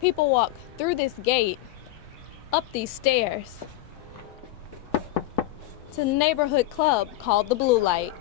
People walk through this gate, up these stairs, to the neighborhood club called the Blue Light.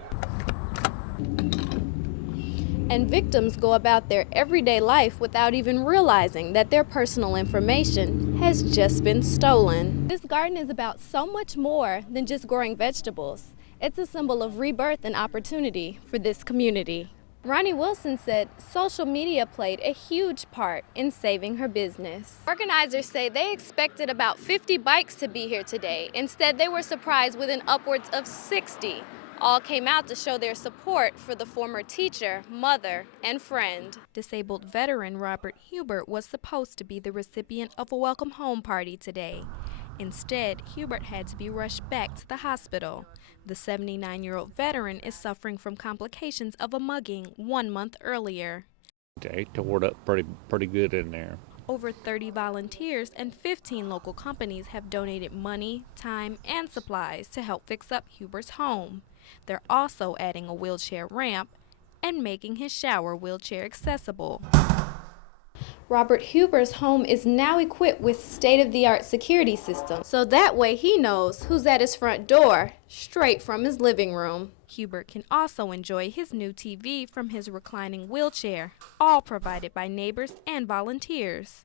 And victims go about their everyday life without even realizing that their personal information has just been stolen. This garden is about so much more than just growing vegetables. It's a symbol of rebirth and opportunity for this community. Ronnie Wilson said social media played a huge part in saving her business. Organizers say they expected about 50 bikes to be here today. Instead, they were surprised with an upwards of 60. All came out to show their support for the former teacher, mother, and friend. Disabled veteran Robert Hubert was supposed to be the recipient of a welcome home party today. Instead, Hubert had to be rushed back to the hospital. The 79-year-old veteran is suffering from complications of a mugging 1 month earlier. They tore it up pretty good in there. Over 30 volunteers and 15 local companies have donated money, time, and supplies to help fix up Hubert's home. They're also adding a wheelchair ramp and making his shower wheelchair accessible. Robert Hubert's home is now equipped with state-of-the-art security systems, so that way he knows who's at his front door, straight from his living room. Hubert can also enjoy his new TV from his reclining wheelchair, all provided by neighbors and volunteers.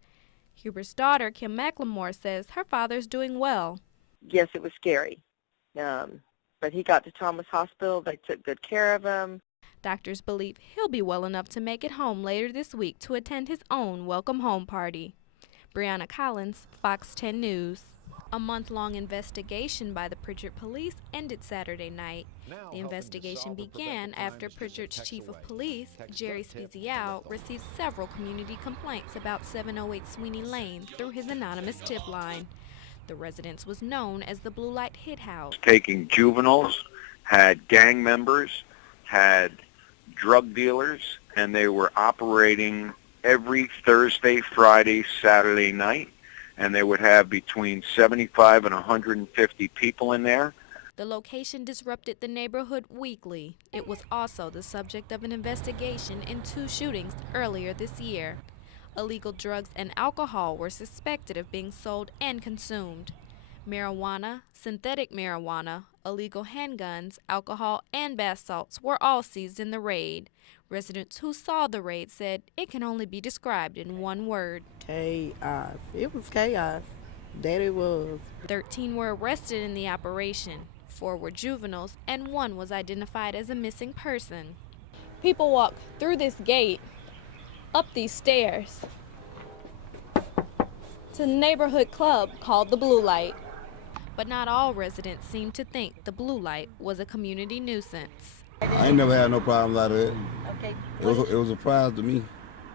Hubert's daughter, Kim McLemore, says her father's doing well. Yes, it was scary, but he got to Thomas Hospital. They took good care of him. Doctors believe he'll be well enough to make it home later this week to attend his own welcome home party. Brianna Collins, Fox 10 News. A month-long investigation by the Pritchard Police ended Saturday night. The investigation began after Pritchard's chief of police, Jerry Spezial, received several community complaints about 708 Sweeney Lane through his anonymous tip line. The residence was known as the Blue Light Hit House. Taking juveniles, had gang members, had drug dealers, and they were operating every Thursday, Friday, Saturday night, and they would have between 75 and 150 people in there. The location disrupted the neighborhood weekly. It was also the subject of an investigation in 2 shootings earlier this year. Illegal drugs and alcohol were suspected of being sold and consumed. Marijuana, synthetic marijuana, illegal handguns, alcohol, and bath salts were all seized in the raid. Residents who saw the raid said it can only be described in one word. Chaos. It was chaos. That it was. 13 were arrested in the operation. 4 were juveniles, and 1 was identified as a missing person. People walk through this gate, up these stairs, to the neighborhood club called the Blue Light. But not all residents seem to think the Blue Light was a community nuisance. I ain't never had no problems out of it. Okay. It was a surprise to me.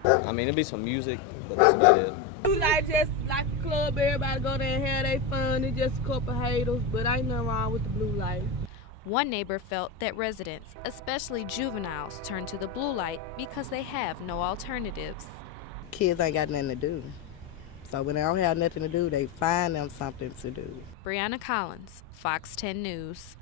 I mean, it'd be some music, but that's about it. Blue Light just like a club, everybody go there and have their fun. It's just a couple haters, but ain't nothing wrong with the Blue Light. One neighbor felt that residents, especially juveniles, turn to the Blue Light because they have no alternatives. Kids ain't got nothing to do. So when they don't have nothing to do, they find them something to do. Brianna Collins, Fox 10 News.